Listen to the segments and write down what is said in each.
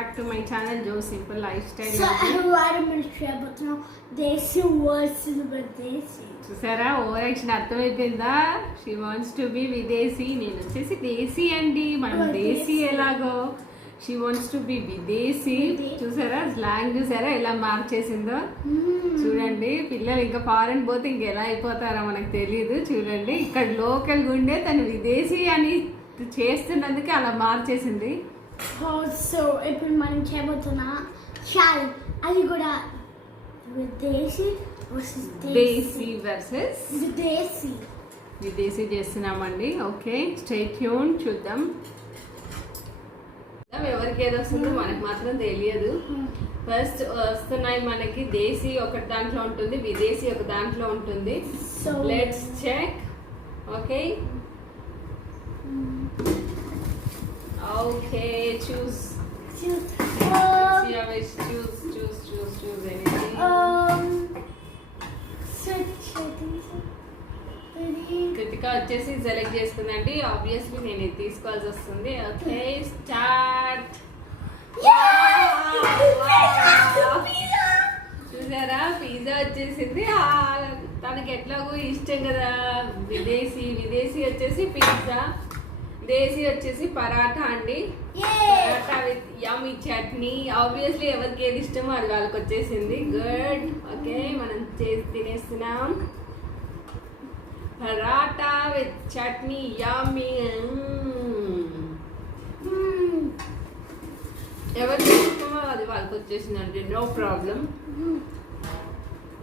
back to my channel Joe Simple Lifestyle. So environment but now desi versus videsi. చూసారా over action అర్థమైపోయిందా? She wants to be విదేశీ, నేను వచ్చేసి దేశీ అండి. మనం దేశీ ఎలాగో షీ వాంట్స్ టు బి విదేశీ. చూసారా స్లాంగ్, చూసారా ఎలా మార్చేసిందో. చూడండి పిల్లలు ఇంకా ఫారెన్ పోతే ఇంకెలా అయిపోతారో మనకు తెలియదు. చూడండి ఇక్కడ లోకల్ గుండే తను విదేశీ అని చేస్తున్నందుకు అలా మార్చేసింది. సో ఇప్పుడు మనం చేయబోతున్నా షాల్ అది కూడా విదేశీ వర్సెస్ దేశీ వర్సెస్ విదేశీ చేస్తున్నామండి. ఓకే స్టే ట్యూన్, చూద్దాం ఎవరికి ఏది వస్తుందో మనకు మాత్రం తెలియదు. ఫస్ట్ వస్తున్నాయి మనకి దేశీ ఒక దాంట్లో ఉంటుంది, విదేశీ ఒక దాంట్లో ఉంటుంది. So let's check. Okay okay choose anything. Krithika వచ్చేసి సెలెక్ట్ చేసుకుందండి. ఆబ్వియస్లీ నేను ఇది తీసుకోవాల్సి వస్తుంది. Okay start. చూసారా పిజ్జా వచ్చేసింది. తనకి ఎట్లాగో ఇష్టం కదా విదేశీ. విదేశీ వచ్చేసి పిజ్జా, దేశీ వచ్చేసి పరాఠా అండి. Paratha with yummy chutney. Obviously ఎవరికి ఏది ఇష్టమో అది వాళ్ళకి వచ్చేసింది. గుడ్. ఓకే మనం చేసి తినేస్తున్నాం. Paratha with chutney yummy. ఎవరికి ఇష్టమో అది వాళ్ళకి వచ్చేసిందండి. No problem.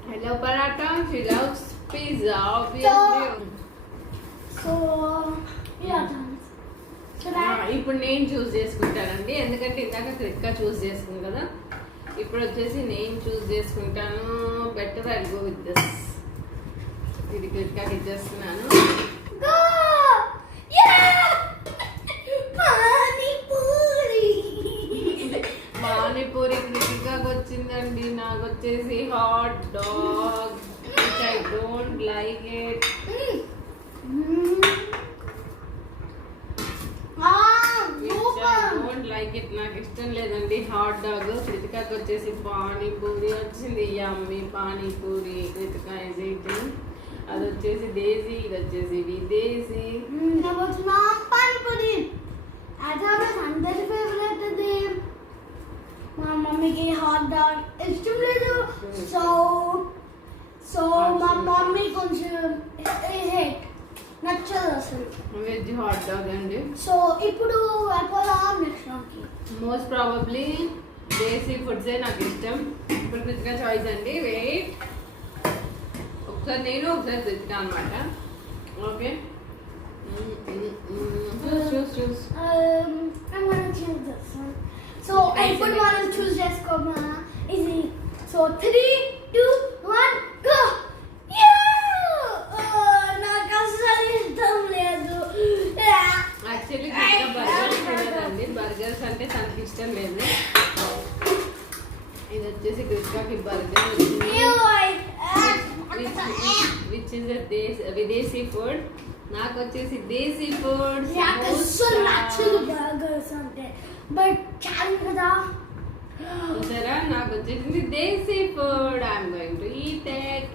Hello paratha, she loves pizza obviously. So ఇప్పుడు నేను చూస్ చేసుకుంటానండి, ఎందుకంటే ఇందాక క్రిక్గా చూస్ చేసుకుంది కదా. ఇప్పుడు వచ్చేసి నేను చూస్ చేసుకుంటాను. Better I go with this. ఇది క్రిక్గా ఇచ్చేస్తున్నాను. పానీపూరి క్రిక్గాకి వచ్చిందండి. నాకు వచ్చేసి hot dog, which I don't like it. నాకు ఇష్టం లేదండి హాట్ డాగ్. కృతికాకి వచ్చేసి పానీపూరి వచ్చింది. Yummy panipuri. Krithika is eating. అది వచ్చేసి దేశీ, ఇది వచ్చేసి విదేశీ. పానీపూరి అందరి ఫేవరెట్ అది. మా మమ్మీకి హాట్ డాగ్ ఇష్టం లేదు. సో మా మమ్మీ కొంచెం నచ్చదు అసలు వెజ్ హాట్ డాగ్ అండి. సో ఇప్పుడు నెక్స్ట్ రాంకి మోస్ట్ ప్రాబబ్లీ దేశీ ఫుడ్సే నాకు ఇష్టం. ఇప్పుడు కృతిక చాయిస్ అండి. వెయిట్, ఒకసారి నేను ఒకసారి కృతిక అనమాట. ఓకే చూస్. సో ఇప్పుడు మనం చూస్ చేసుకోమా. ఇది సో 3, 2, 1 గో. నాకు అసలు ఇష్టం లేదు. Actually burgers తినదండి. బర్గర్స్ అంటే తనకి ఇష్టం లేదు. ఇది వచ్చేసి కృతికాకి బర్గర్ విచ్ ఇస్ విదేశీ ఫుడ్. నాకు వచ్చేసి దేశీ ఫుడ్. బట్ చాలా కదా. చూసారా నాకు వచ్చేసింది desi food. I'm going to eat it.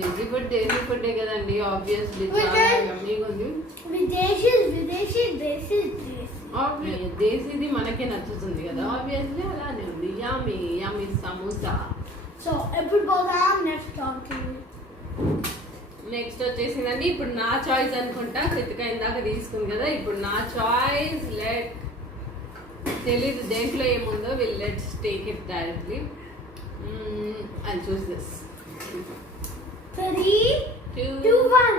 Desi food కదండి. ఆబ్వియస్లీ చాలా యమ్మీగా ఉంది. దేశీది మనకే నచ్చుతుంది కదా. ఆబ్వియస్లీ అలానే ఉంది. యమ్మీ సమోసా. సో ఎప్పుడు పోదాం నెక్స్ట్ నెక్స్ట్ వచ్చేసిందండి. ఇప్పుడు నా చాయిస్ అనుకుంటా. కృతిక ఇందాక తీసుకుంది కదా. ఇప్పుడు నా చాయిస్. తెలీదు దేంట్లో ఏముందో. Let's take it directly and choose this. 3, 2, 1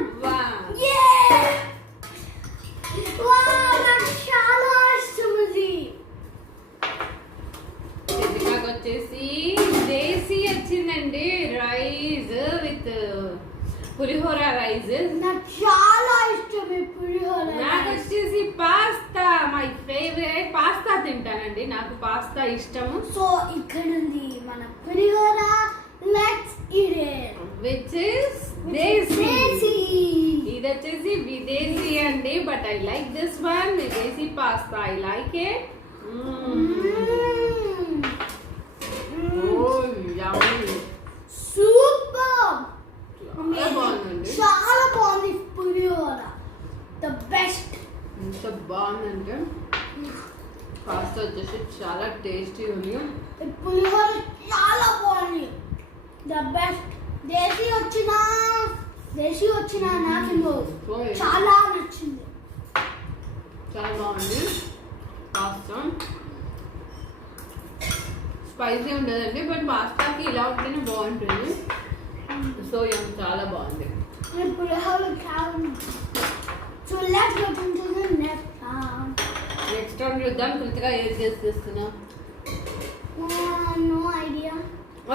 నాకు చాలా ఇష్టం ఇది. కృతికాకి వచ్చేసి దేశీ వచ్చిందండి. Rice with pulihora rice. నాకు చాలా ఇష్టం ఈ పులిహోర. నాకు వచ్చేసి పాస్తా, మై ఫేవరెట్. పాస్తా తింటానండి, నాకు పాస్తా ఇష్టము. సో ఇక్కడ ఉంది మన pulihora. Let's eat it. Which is desi. Desi. ఇది వచ్చేసి but I like this one. Videsi pasta, I like it. Oh, yummy. Super చాలా బాగుందండి. చాలా బాగుంది పులిహోర ద బెస్ట్ ఎంత బాగుందంటే పాస్తా వచ్చేసి చాలా టేస్టీ ఉంది. పులిహోర చాలా బాగుంది ద బెస్ట్ దేశీ వచ్చిన నాకు చాలా నచ్చింది. చాలా బాగుంది పాస్తా. స్పైసీ ఉండదండి, బట్ పాస్తాకి ఇలా ఉంటేనే బాగుంటుంది. సో చాలా బాగుంది. పులిహోర చాలా. So let's go to the next round. Next round చూద్దాం. కృతిగా ఏం చేస్తున్నా? No idea.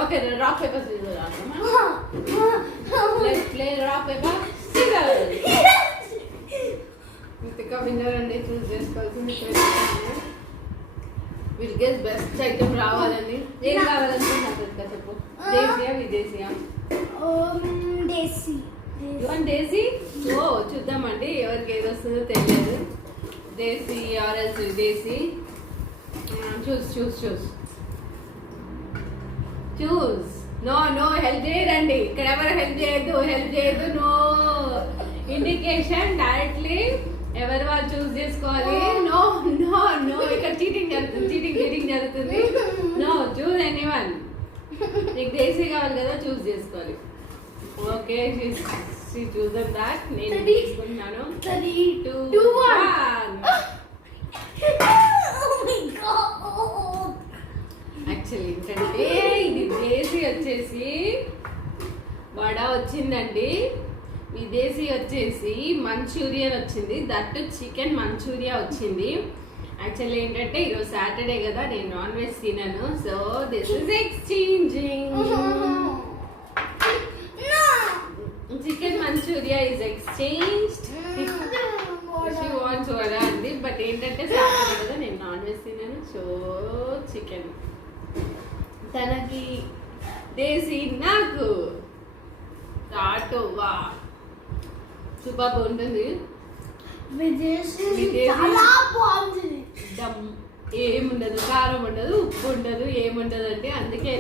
Okay, rock paper scissor ఆడదామా? Let's play rock paper scissor. Krithika winner అండి, చూస్ చేసుకోవాల్సింది. విల్ గెస్ బెస్ట్ ఐటమ్ రావాలని. ఏం కావాలనుకుంటున్నా కృతిక చెప్పు. దేశీయా విదేశీయా? దేశీ. దేశీ. ఓ చూద్దామండి ఎవరికి ఏది వస్తుందో తెలియదు. దేశీ ఆరెంజ్ విదేశీ. చూస్ నో హెల్ప్ చేయరండి. ఇక్కడ ఎవరు హెల్ప్ చేయొద్దు. నో ఇండికేషన్, డైరెక్ట్లీ ఎవరు వాళ్ళు చూస్ చేసుకోవాలి. నో ఇక్కడ చీటింగ్ జరుగుతుంది. నో చూస్ ఎనీవన్. నీకు దేశీ కావాలి కదా, చూస్ చేసుకోవాలి. ఓకే, చూద్దాం దాట్. నేను తీసుకుంటున్నాను. 3, 2, 1. యాక్చువల్లీ ఏంటంటే ఇది దేశీ వచ్చేసి వడ వచ్చిందండి, విదేశీ వచ్చేసి మంచూరియన్ వచ్చింది. దట్ చికెన్ మంచూరియా వచ్చింది. యాక్చువల్లీ ఏంటంటే ఈరోజు సాటర్డే కదా, నేను నాన్ వెజ్ తినను. So this is exchanging. Chicken Manchuria is exchanged. She wants vada అండి, బట్ ఏంటంటే సాటర్డే కదా, నేను నాన్ వెజ్ తినను. సో చికెన్ తనకి, దేశీ నాకు. వా సూపర్ ఉంటుంది. విదేశీ చాలా బాగుంది. దమ్ ఏముండదు, కారం ఉండదు, ఉప్పు ఉండదు, ఏముండదు అంటే అందుకే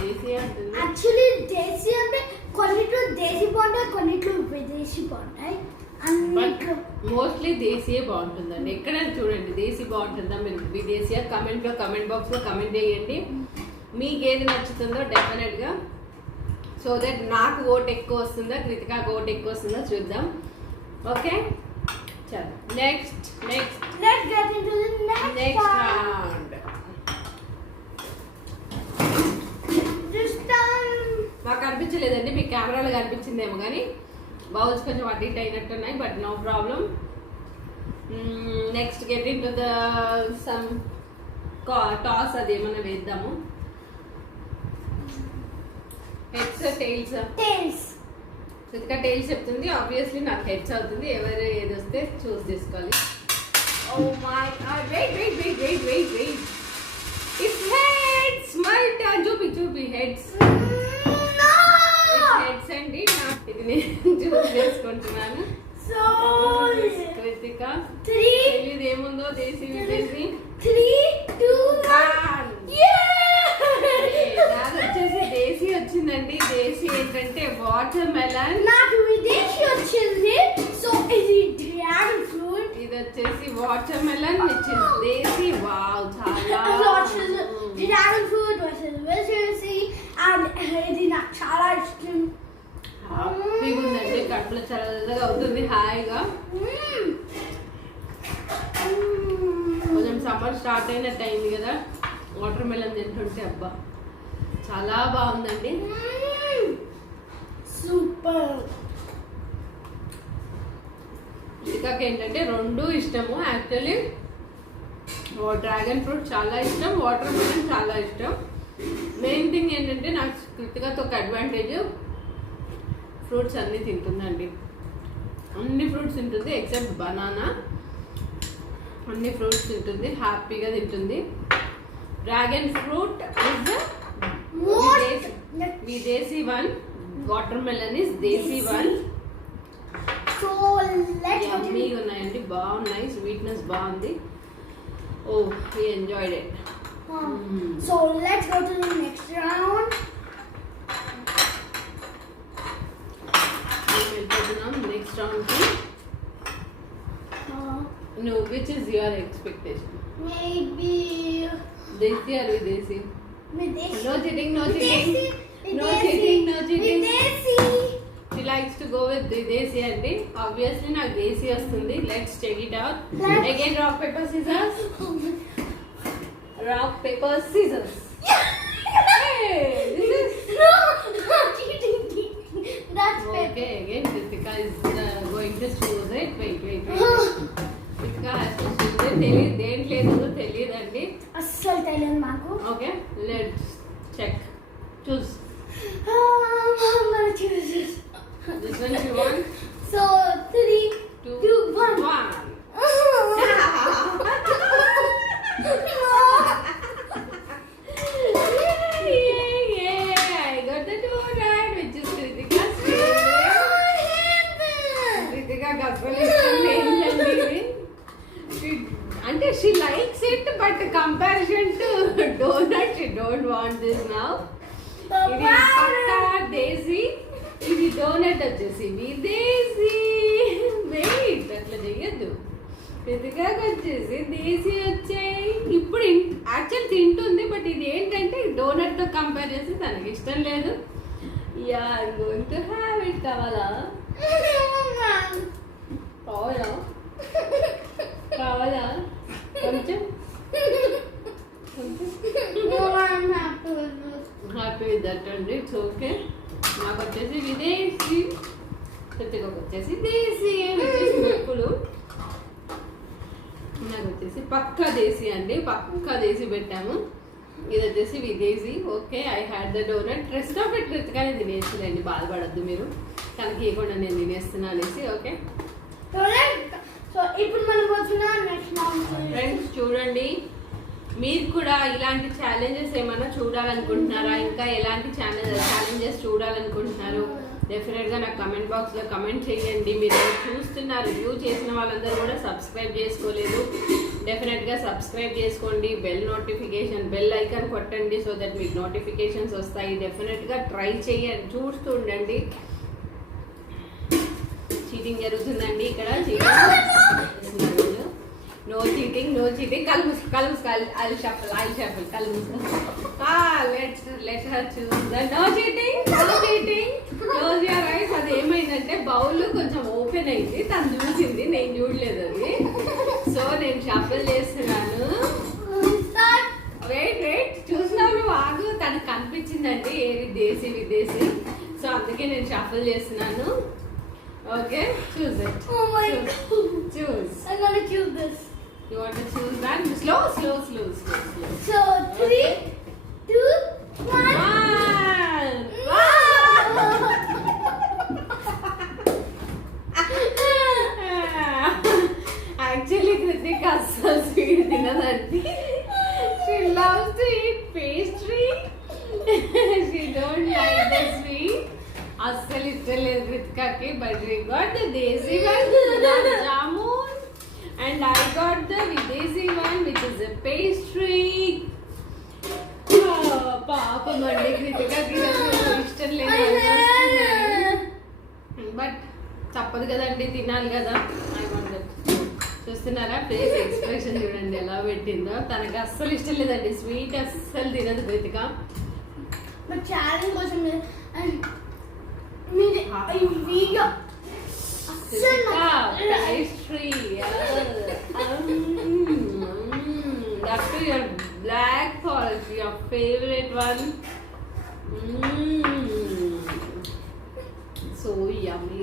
దేశీ అంటుంది. యాక్చువల్లీ దేశీ అంటే కొన్నిట్లో దేశీ బాగుంటాయి, కొన్నిట్లో విదేశీ బాగుంటాయి. మోస్ట్లీ దేశీయే బాగుంటుందండి. ఎక్కడైనా చూడండి దేశీ బాగుంటుందా మీరు విదేశీయా? కమెంట్ బాక్స్ లో కమెంట్ చేయండి. మీకు ఏది నచ్చుతుందో డెఫినెట్ గా. సో దట్ నాకు ఓట్ ఎక్కువ వస్తుందా, కృతికాకు ఓట్ ఎక్కువ వస్తుందో చూద్దాం. ఓకే, చలో next Let's get into the next round. This time నాకు కనిపించలేదండి, మీకు కెమెరాలో కనిపించిందేమో కానీ బౌల్స్ కొంచెం అటు ఇటు అయినట్టున్నాయి, but no problem. Next get into the some toss. అది ఏమన్నా వేద్దాము. Heads tails. కృతిక టైల్స్ చెప్తుంది, ఆబ్వియస్లీ నాకు హెడ్స్ అవుతుంది. ఎవరు ఏది వస్తే చూస్ చేసుకోవాలి. Oh my god, wait. It's heads. My turn. చూపి హెడ్స్. హెడ్స్ అండి. ఇది నేను చూస్ చేసుకుంటున్నాను. So కృతిక 3 ఇది ఏముందో దేశీ విదేశీ. 3, 2, 1. నాకు వచ్చేసి దేశీ వచ్చిందండి. దేశీ ఏంటంటే వాటర్ మెలన్. నాకు విదేశీ వచ్చింది. సో ఇది డ్రాగన్ ఫ్రూట్. ఇది వచ్చేసి water melon, which is desi. Wow, చాలా డ్రాగన్ ఫ్రూట్ వర్సెస్ విదేశీ. అండ్ ఇది నాకు చాలా ఇష్టం. హ్యాపీగా ఉందండి, కడుపులో చల్లగా అవుతుంది హాయిగా. కొంచెం సమ్మర్ స్టార్ట్ అయినట్టు అయింది కదా, వాటర్ మెలన్ తింటుంటే అబ్బా చాలా బాగుందండి. సూపర్. కృతికాకి ఏంటంటే రెండు ఇష్టము. యాక్చువల్లీ డ్రాగన్ ఫ్రూట్ చాలా ఇష్టం, వాటర్ మెలన్ చాలా ఇష్టం. మెయిన్ థింగ్ ఏంటంటే నాకు కృతికాతో ఒక అడ్వాంటేజ్, ఫ్రూట్స్ అన్నీ తింటుందండి. అన్ని ఫ్రూట్స్ తింటుంది ఎక్సెప్ట్ బనానా. అన్ని ఫ్రూట్స్ తింటుంది, హ్యాపీగా తింటుంది. డ్రాగన్ ఫ్రూట్ ఇస్ విదేశీ one, watermelon is desi one. So let's యమ్మీగా ఉన్నాయండి. బాగున్నాయి, స్వీట్నెస్ బాగుంది. Oh we enjoyed it. So let's go to the next round. వెళ్ళిపోతున్నాం నెక్స్ట్ రౌండ్కి. No, which is your expectation? Maybe Desi or Videsi? Videshi. No cheating, no Videshi. cheating. No cheating, no cheating. Videshi. She likes to go with Videsi అండి. Obviously నాకు దేశీ వస్తుంది. Let's check it out. Let's- Again rock paper scissors. Rock paper scissors. Hey, this is No, no cheating. That's paper. okay. Again Ritika is going to choose it. Wait. Ritika has to choose it. దేంట్లో తెలియదండి. అస్సలు తెలియదు మాకు. Okay, let's check. Choose. I'm gonna choose this. This one you want? So 3, 2, 2, 1. 1. Yeah, I got the donut, which is Kritika's favorite. Kritika's అసలు ఇష్టం లేదండి ఇది. అంటే she likes it, but comparison to donut, she don't want this now. ఇది పక్కా దేశీ, ఇది donut వచ్చేసి విదేశీ. Wait అట్లా చెయ్యొద్దు. పెద్దగాకి వచ్చేసి దేశీ వచ్చాయి. ఇప్పుడు యాక్చువల్ తింటుంది, బట్ ఇది ఏంటంటే డోనట్ తో కంపేర్ చేసి తనకి ఇష్టం లేదు. Yeah going to have it. కావాలా కావాలా కావాలా కొంచెం హ్యాపీ విత్ దట్ అండి. It's okay. నాకు వచ్చేసి విదేశీ, ప్రతికి వచ్చేసి దేశీ, వచ్చేసి మెక్కులు. నాకు వచ్చేసి పక్కా దేశీ అండి, పక్కా దేశీ పెట్టాము. ఇది వచ్చేసి విదేశీ. Okay, I had the donut. Rest of it కృతిగానే తినేస్తుందండి, బాధపడద్దు మీరు. తనకి ఇవ్వకుండా నేను తినేస్తున్నా అనేసి. ఓకే సో ఇప్పుడు మనం వచ్చిన నెక్స్ట్ రౌండ్. ఫ్రెండ్స్ చూడండి, మీరు కూడా ఇలాంటి ఛాలెంజెస్ ఏమైనా చూడాలనుకుంటున్నారా? ఇంకా ఎలాంటి ఛాలెంజెస్ చూడాలనుకుంటున్నారు? డెఫినెట్గా నాకు కమెంట్ బాక్స్లో కమెంట్ చేయండి. మీరు చూస్తున్నారు, రివ్యూ చేసిన వాళ్ళందరూ కూడా సబ్స్క్రైబ్ చేసుకోలేదు. డెఫినెట్గా సబ్స్క్రైబ్ చేసుకోండి. బెల్ ఐకాన్ కొట్టండి, సో దట్ మీకు నోటిఫికేషన్స్ వస్తాయి. డెఫినెట్గా ట్రై చేయండి, చూస్తూ ఉండండి. చీటింగ్ జరుగుతుందండి ఇక్కడ. No cheating. Kalmus. I'll shuffle. Kalmus. Let her choose. No cheating. Close your eyes. అది ఏమైందంటే బౌల్ కొంచెం ఓపెన్ అయింది, తను చూసింది, నేను చూడలేదు అది. సో నేను షఫల్ చేస్తున్నాను. వెయిట్ చూసినావు నువ్వు, ఆగు. తనకు కనిపించిందండి ఏది దేశీ విదేశీ. సో అందుకే నేను షఫల్ చేస్తున్నాను. Okay, choose it. Oh my Choose. I'm gonna choose this. You want to choose that? Slow. So 3, 2, 1. Actually, Kritika asal sweet తినదండి. She loves to eat pastry. She don't like the sweet. అస్సలు ఇష్టం లేదు కృతికాకి. But we got the desi one, gulab jamun. And I got the Videsi one, which is a pastry. పాపం అండి కృతికకి ఇష్టం లేదు, but తప్పదు కదండి, తినాలి కదా. I want. చూస్తున్నారా ఫేస్ ఎక్స్ప్రెషన్ చూడండి ఎలా పెట్టిందో. తనకి అస్సలు ఇష్టం లేదండి స్వీట్, అస్సలు తినదు కృతిక. బట్ ఛాలెంజ్ కోసం మీరు ఈ video Pastry. That too your black forest, your favorite one. So yummy.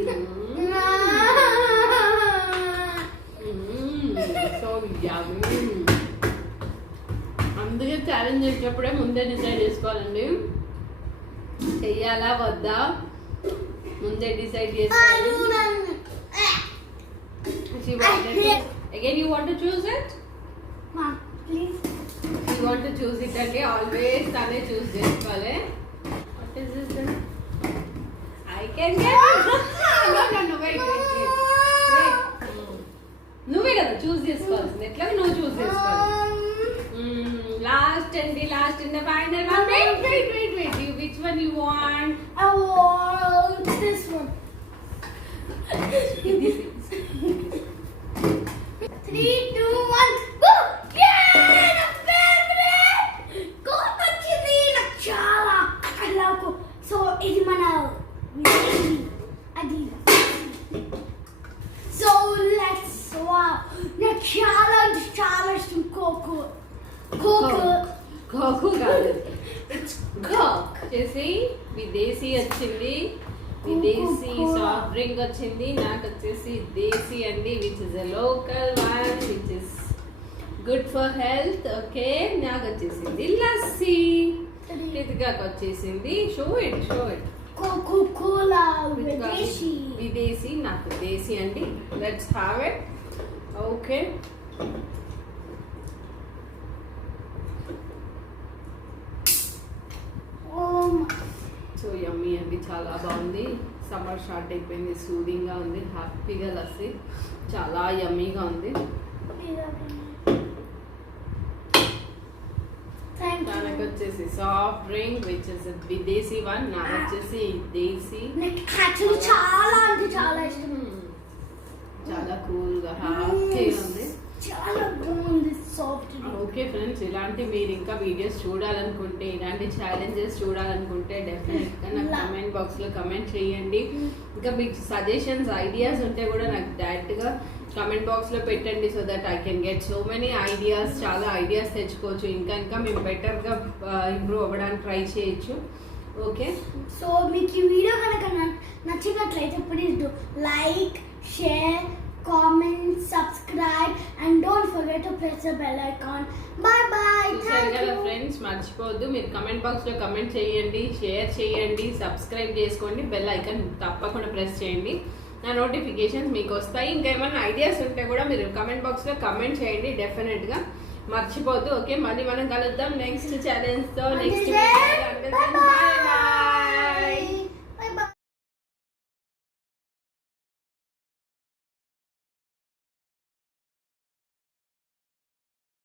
So yummy. అందుకే ఛాలెంజ్ చేసేటప్పుడే ముందే డిసైడ్ చేసుకోవాలండి, చెయ్యాలా వద్దా ముందే డిసైడ్ చేసుకోవాలి. She wanted to. Again, you want to choose it? Mom, please. You want to choose it and always tane choose cheskale. What is this then? I can get it. No, wait. No, the final one. Wait. Which one you want? I want this one. 3, 2, 1. Go! Yeah! The favorite! Coke వచ్చింది నాకు చాలా నాకు so ఇది మన అది so let's wow నాకు చాలా ఇష్టం కోకు కోకు కాదు, ఇట్స్ కోక్. చేసి విదేశీ వచ్చింది, విదేశీ సాఫ్ట్ డ్రింక్ వచ్చింది. నాకు వచ్చేసి దేశీ అండి, which is a local one which is good for health. Okay, నాకు వచ్చేసింది లస్సీ. రితికాకి వచ్చేసింది షో ఇట్ కోకో కోలా విదేశీ విదేశీ, నాకు దేశీ అండి. Let's have it. Okay, so yummy అండి, చాలా బాగుంది. సమ్మర్ స్టార్ట్ అయిపోయింది, సూదింగ్గా ఉంది, హ్యాపీగా లస్సీ చాలా యమ్మీగా ఉంది. తనకు వచ్చేసి సాఫ్ట్ డ్రింక్ విచ్ ఇస్ విదేశీ వన్, నాకు వచ్చేసి దేశీ. చాలా అంటే చాలా ఇష్టం, చాలా కూల్గా హ్యాపీగా ఉంది, చాలా బాగుంది సాఫ్ట్. ఓకే ఫ్రెండ్స్, ఇలాంటి మీరు ఇంకా వీడియోస్ చూడాలనుకుంటే, ఇలాంటి ఛాలెంజెస్ చూడాలనుకుంటే డెఫినెట్గా నాకు కామెంట్ బాక్స్లో కమెంట్ చేయండి. ఇంకా మీకు సజెషన్స్ ఐడియాస్ ఉంటే కూడా నాకు డైరెక్ట్గా కామెంట్ బాక్స్లో పెట్టండి, so that I can get so many ideas. చాలా ఐడియాస్ తెచ్చుకోవచ్చు, ఇంకా మేము బెటర్గా ఇంప్రూవ్ అవ్వడానికి ట్రై చేయొచ్చు. ఓకే, సో మీకు ఈ వీడియో కనుక నచ్చినట్లయితే please do like, share, comment, subscribe and don't forget to press the bell icon. Bye bye. చూసారు కదా ఫ్రెండ్స్, మర్చిపోవద్దు, మీరు కమెంట్ బాక్స్ లో కమెంట్ చేయండి, షేర్ చేయండి, సబ్స్క్రైబ్ చేసుకోండి, బెల్ ఐకాన్ తప్పకుండా ప్రెస్ చేయండి, నా నోటిఫికేషన్స్ మీకు వస్తాయి. ఇంకా ఏమైనా ఐడియాస్ ఉంటే కూడా మీరు కమెంట్ బాక్స్ లో కమెంట్ చేయండి, డెఫినెట్ గా మర్చిపోవద్దు. ఓకే, మళ్ళీ మనం కలుద్దాం నెక్స్ట్ ఛాలెంజ్ తో, నెక్స్ట్.